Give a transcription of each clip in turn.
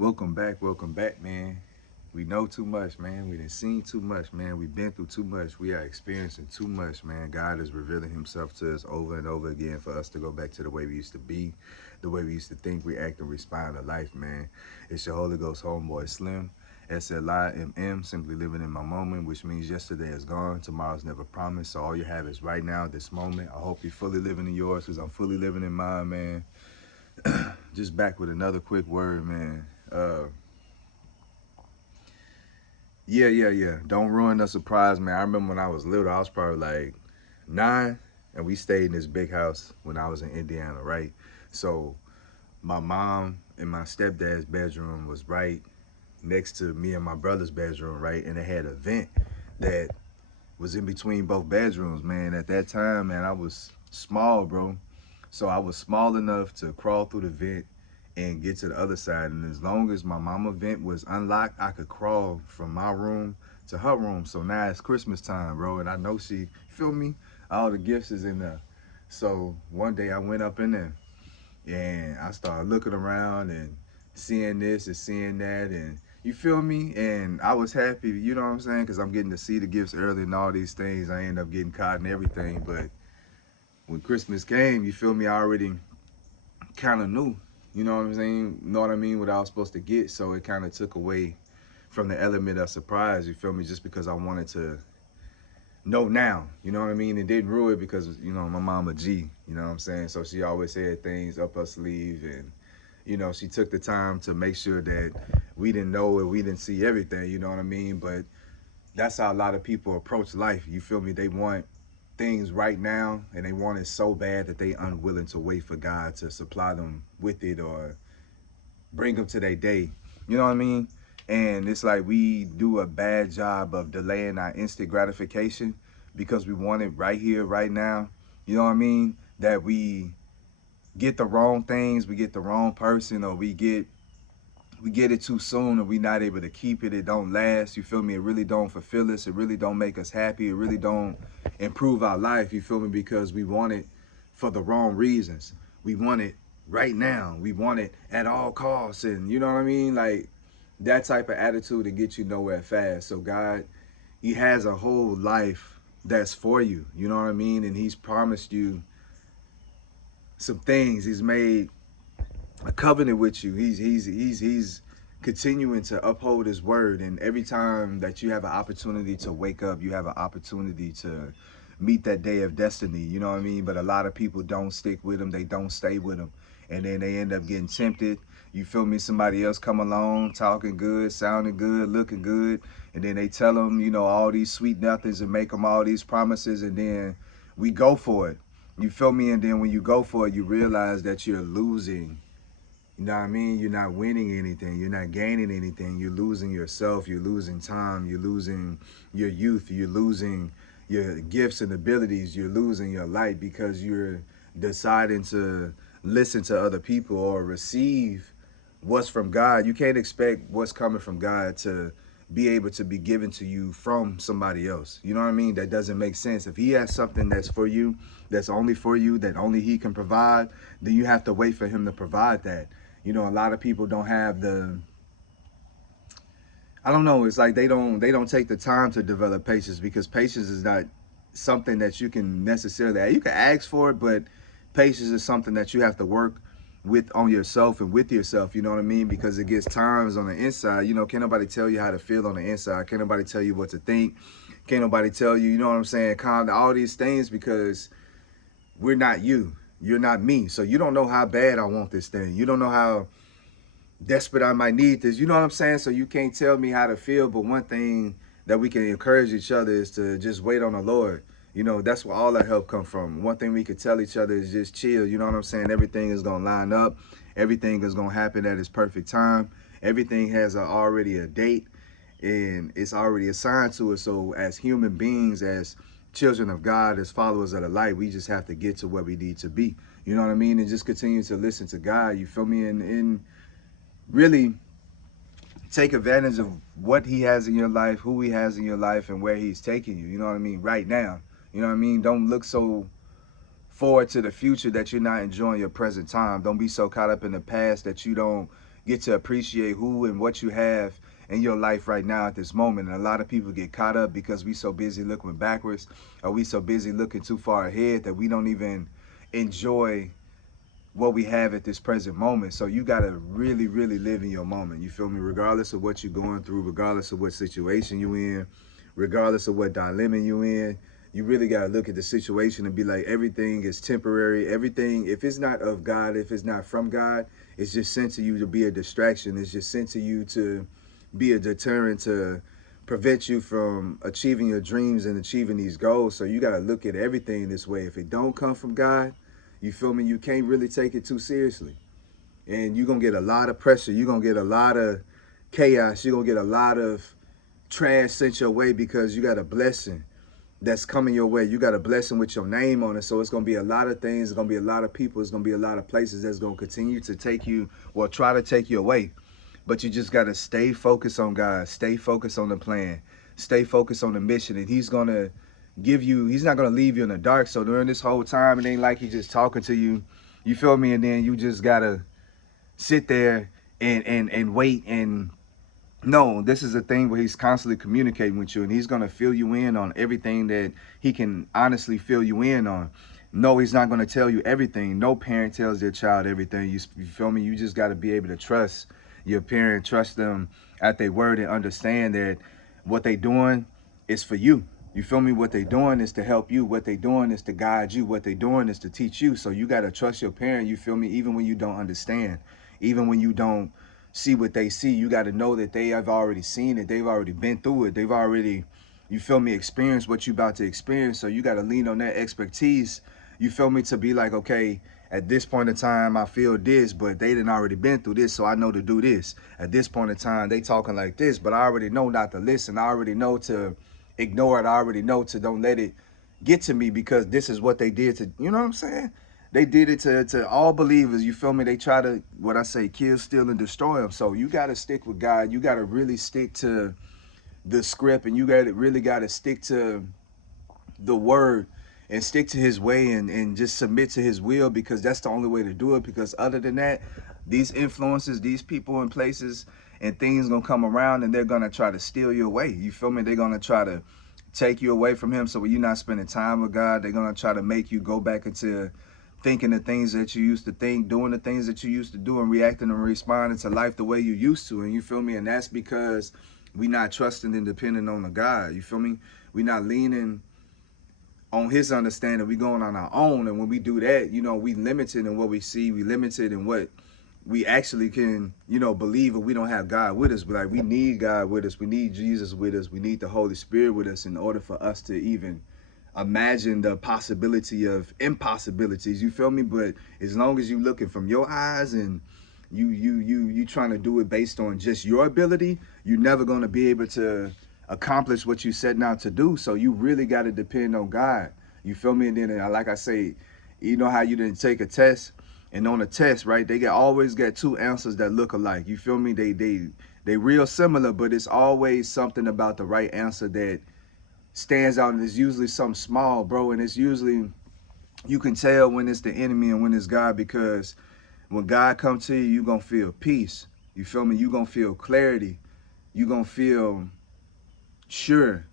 Welcome back, man. We know too much, man. We done seen too much, man. We've been through too much. We are experiencing too much, man. God is revealing himself to us over and over again for us to go back to the way we used to be, the way we used to think, react, and respond to life, man. It's your Holy Ghost homeboy Slim, SLIMM, simply living in my moment, which means yesterday is gone, tomorrow's never promised. So all you have is right now, this moment. I hope you're fully living in yours because I'm fully living in mine, man. Just back with another quick word, man. Yeah. Don't ruin the surprise, man. I remember when I was little, I was probably like 9, and we stayed in this big house when I was in Indiana, right? So my mom and my stepdad's bedroom was right next to me and my brother's bedroom, right? And it had a vent that was in between both bedrooms, man. At that time, man, I was small, bro. So I was small enough to crawl through the vent and get to the other side. And as long as my mama vent was unlocked, I could crawl from my room to her room. So now it's Christmas time, bro. And I know she, feel me? All the gifts is in there. So one day I went up in there and I started looking around and seeing this and seeing that, and you feel me? And I was happy, you know what I'm saying? Because I'm getting to see the gifts early and all these things. I end up getting caught and everything. But when Christmas came, you feel me? I already kind of knew, you know what I'm saying? Know what I mean? What I was supposed to get. So it kind of took away from the element of surprise, you feel me? Just because I wanted to know now, you know what I mean? It didn't ruin it because, you know, my mama G, you know what I'm saying? So she always had things up her sleeve, and, you know, she took the time to make sure that we didn't know it, we didn't see everything, you know what I mean? But that's how a lot of people approach life, you feel me? They want things right now, and they want it so bad that they unwilling to wait for God to supply them with it or bring them to their day. You know what I mean? And it's like we do a bad job of delaying our instant gratification because we want it right here, right now. You know what I mean? That we get the wrong things, we get the wrong person, or we get it too soon, and we not able to keep it. It don't last. You feel me? It really don't fulfill us. It really don't make us happy. It really don't improve our life. You feel me? Because we want it for the wrong reasons. We want it right now. We want it at all costs, and you know what I mean? Like that type of attitude to get you nowhere fast. So God, He has a whole life that's for you. You know what I mean? And He's promised you some things. He's made a covenant with you. He's continuing to uphold his word. And every time that you have an opportunity to wake up, you have an opportunity to meet that day of destiny. You know what I mean? But a lot of people don't stick with him. They don't stay with him. And then they end up getting tempted. You feel me? Somebody else come along, talking good, sounding good, looking good. And then they tell them, you know, all these sweet nothings and make them all these promises. And then we go for it. You feel me? And then when you go for it, you realize that you're losing. You know what I mean? You're not winning anything. You're not gaining anything. You're losing yourself. You're losing time. You're losing your youth. You're losing your gifts and abilities. You're losing your light because you're deciding to listen to other people or receive what's from God. You can't expect what's coming from God to be able to be given to you from somebody else. You know what I mean? That doesn't make sense. If He has something that's for you, that's only for you, that only He can provide, then you have to wait for Him to provide that. You know, a lot of people don't have the, I don't know, it's like they don't take the time to develop patience because patience is not something that you can necessarily, you can ask for it, but patience is something that you have to work with on yourself and with yourself, you know what I mean? Because it gets times on the inside, you know, can't nobody tell you how to feel on the inside. Can't nobody tell you what to think. Can't nobody tell you, you know what I'm saying, calm down, all these things because we're not you. You're not me. So you don't know how bad I want this thing. You don't know how desperate I might need this. You know what I'm saying? So you can't tell me how to feel. But one thing that we can encourage each other is to just wait on the Lord. You know, that's where all our help come from. One thing we could tell each other is just chill. You know what I'm saying? Everything is going to line up. Everything is going to happen at its perfect time. Everything has already a date and it's already assigned to us. So as human beings, as children of God, as followers of the light, we just have to get to where we need to be. You know what I mean? And just continue to listen to God. You feel me? And really take advantage of what He has in your life, who He has in your life, and where He's taking you. You know what I mean? Right now. You know what I mean? Don't look so forward to the future that you're not enjoying your present time. Don't be so caught up in the past that you don't get to appreciate who and what you have in your life right now at this moment. And a lot of people get caught up because we so busy looking backwards, or we so busy looking too far ahead that we don't even enjoy what we have at this present moment. So you got to really, really live in your moment. You feel me? Regardless of what you're going through, regardless of what situation you in, regardless of what dilemma you in, you really got to look at the situation and be like, everything is temporary. Everything, if it's not of God, if it's not from God, it's just sent to you to be a distraction. It's just sent to you to be a deterrent, to prevent you from achieving your dreams and achieving these goals. So you got to look at everything this way. If it don't come from God, you feel me, you can't really take it too seriously. And you're going to get a lot of pressure. You're going to get a lot of chaos. You're going to get a lot of trash sent your way because you got a blessing that's coming your way. You got a blessing with your name on it. So it's going to be a lot of things. It's going to be a lot of people. It's going to be a lot of places that's going to continue to take you or try to take you away. But you just got to stay focused on God. Stay focused on the plan. Stay focused on the mission. And he's going to give you, he's not going to leave you in the dark. So during this whole time, it ain't like he's just talking to you. You feel me? And then you just got to sit there and wait. And no, this is a thing where he's constantly communicating with you, and he's going to fill you in on everything that he can honestly fill you in on. No, he's not going to tell you everything. No parent tells their child everything. You feel me? You just got to be able to trust your parent, trust them at their word, and understand that what they doing is for you. You feel me? What they doing is to help you. What they doing is to guide you. What they doing is to teach you. So you got to trust your parent, you feel me? Even when you don't understand, even when you don't see what they see, you got to know that they have already seen it. They've already been through it. They've already, you feel me, experienced what you about to experience. So you got to lean on that expertise, you feel me, to be like, okay, at this point in time, I feel this, but they done already been through this, so I know to do this. At this point in time, they talking like this, but I already know not to listen. I already know to ignore it. I already know to don't let it get to me, because this is what they did to, you know what I'm saying? They did it to all believers, you feel me? They try to, what I say, kill, steal, and destroy them. So you got to stick with God. You got to really stick to the script, and you really got to stick to the word and stick to his way, and just submit to his will, because that's the only way to do it. Because other than that, these influences, these people and places and things gonna come around, and they're gonna try to steal you away. You feel me? They're gonna try to take you away from him. So when you're not spending time with God, they're gonna try to make you go back into thinking the things that you used to think, doing the things that you used to do, and reacting and responding to life the way you used to. And you feel me? And that's because we not trusting and depending on the God. You feel me? We not leaning on his understanding. We going on our own. And when we do that, you know, we limited in what we see. We limited in what we actually can, you know, believe. If we don't have God with us. But like, we need God with us. We need Jesus with us. We need the Holy Spirit with us in order for us to even imagine the possibility of impossibilities. You feel me? But as long as you looking from your eyes, and you trying to do it based on just your ability, you're never going to be able to accomplish what you setting out to do. So you really got to depend on God. You feel me? And then, like I say, you know how you didn't take a test, and on a test, right, they always get two answers that look alike. You feel me? They real similar, but it's always something about the right answer that stands out, and it's usually something small, bro. And it's usually, you can tell when it's the enemy and when it's God, because when God comes to you, you're gonna feel peace. You feel me? You're gonna feel clarity. You're gonna feel sure.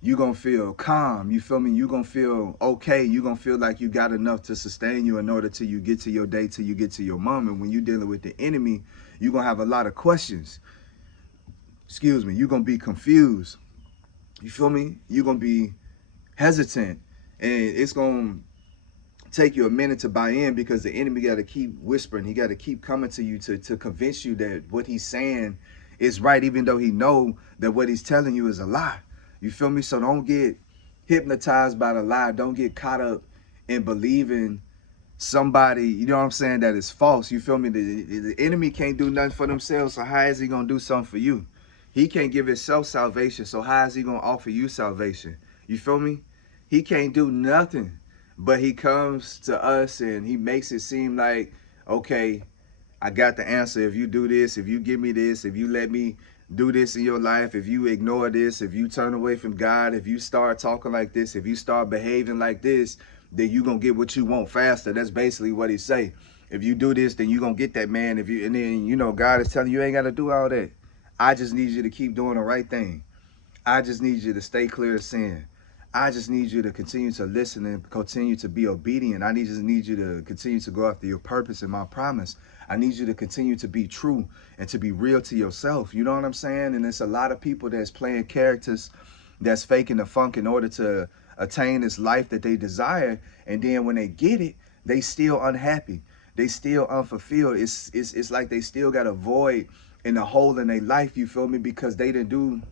You're gonna feel calm. You feel me? You're gonna feel okay. You're gonna feel like you got enough to sustain you in order till you get to your day, till you get to your moment. When you're dealing with the enemy, you're gonna have a lot of questions. Excuse me. You're gonna be confused. You feel me? You're gonna be hesitant, and it's gonna take you a minute to buy in, because the enemy got to keep whispering. He got to keep coming to you to convince you that what he's saying is right, even though he know that what he's telling you is a lie. You feel me? So don't get hypnotized by the lie. Don't get caught up in believing somebody, you know what I'm saying, that is false. You feel me? The enemy can't do nothing for themselves, so how is he gonna do something for you? He can't give himself salvation, so how is he gonna offer you salvation? You feel me? He can't do nothing, but he comes to us and he makes it seem like, okay, I got the answer. If you do this, if you give me this, if you let me do this in your life, if you ignore this, if you turn away from God, if you start talking like this, if you start behaving like this, then you're going to get what you want faster. That's basically what he say. If you do this, then you gonna get that man. If you and then you know God is telling you, you ain't gotta do all that. I just need you to keep doing the right thing. I just need you to stay clear of sin. I just need you to continue to listen and continue to be obedient. I just need you to continue to go after your purpose and my promise. I need you to continue to be true and to be real to yourself. You know what I'm saying? And there's a lot of people that's playing characters, that's faking the funk in order to attain this life that they desire. And then when they get it, they still unhappy. They still unfulfilled. It's like they still got a void in the hole in their life, you feel me? Because they didn't do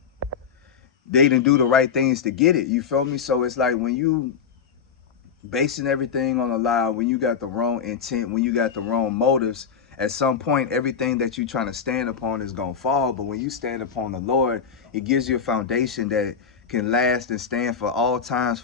the right things to get it, you feel me? So it's like when you basing everything on a lie, when you got the wrong intent, when you got the wrong motives, at some point everything that you trying to stand upon is gonna fall. But when you stand upon the Lord, it gives you a foundation that can last and stand for all times,